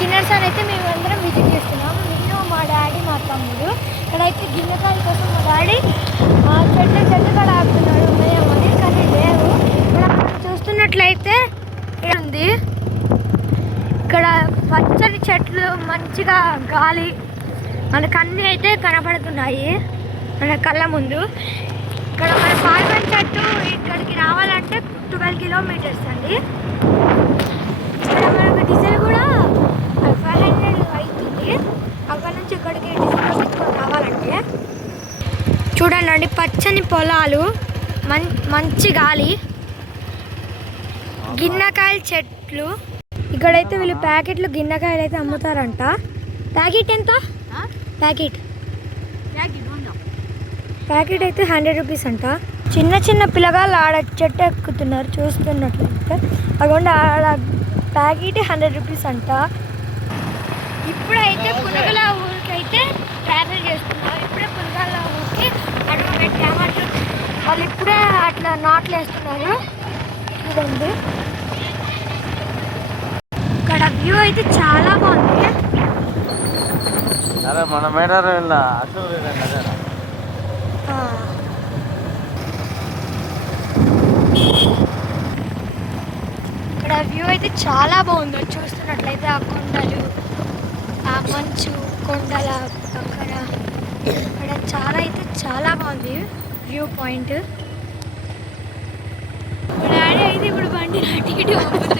కిన్నెరసాని అయితే మేము అందరం విజిట్ చేస్తున్నాం. నేను మా డాడీ మా తమ్ముడు. ఇక్కడైతే గిన్నెకాయల కోసం మా డాడీ చెట్లు కూడా ఆడుతున్నాడు ఉన్నాయేమో అని, కానీ లేవు. ఇక్కడ చూస్తున్నట్లయితే ఉంది, ఇక్కడ పచ్చని చెట్లు మంచిగా గాలి మనకు అన్నీ అయితే కనపడుతున్నాయి మన కళ్ళ ముందు. ఇక్కడ మన పాల్గొని చెట్టు ఇక్కడికి రావాలంటే 12 కిలోమీటర్స్ అండి. ఇక్కడ మనకు డీజిల్ కూడా 500 అవుతుంది. అక్కడ నుంచి ఇక్కడికి డీజిల్ పెట్టుకొని రావాలంటే. చూడండి పచ్చని పొలాలు, మంచి గాలి, గిన్నెకాయల చెట్లు. ఇక్కడైతే వీళ్ళు ప్యాకెట్లు గిన్నెకాయలు అయితే అమ్ముతారంట. ప్యాకెట్ ఎంత? ప్యాకెట్ అయితే 100 రూపీస్ అంట. చిన్న పిల్లగాళ్ళు ఆడ చెట్టు ఎక్కుతున్నారు చూస్తున్నట్లయితే. అక్కడ ఆడ ప్యాకెట్ 100 రూపీస్ అంట. ఇప్పుడైతే పునుగుల ఊరికి అయితే ట్రావెల్ చేస్తున్నారు. ఇప్పుడే పునుగుల ఊరికి అడుగు పెట్టామంటే వాళ్ళు ఇప్పుడే అట్లా నాట్లు వేస్తున్నారు. చూడండి ఇక్కడ వ్యూ అయితే చాలా బాగుంది. మన మేడారం ఇక్కడ వ్యూ అయితే చాలా బాగుంది. చూస్తున్నట్లయితే ఆ కొండలు, ఆ మంచు, కొండల పక్కన ఇక్కడ చాలా బాగుంది వ్యూ పాయింట్. డాడీ అయితే ఇప్పుడు బండి టికెట్ పంపుతుంది.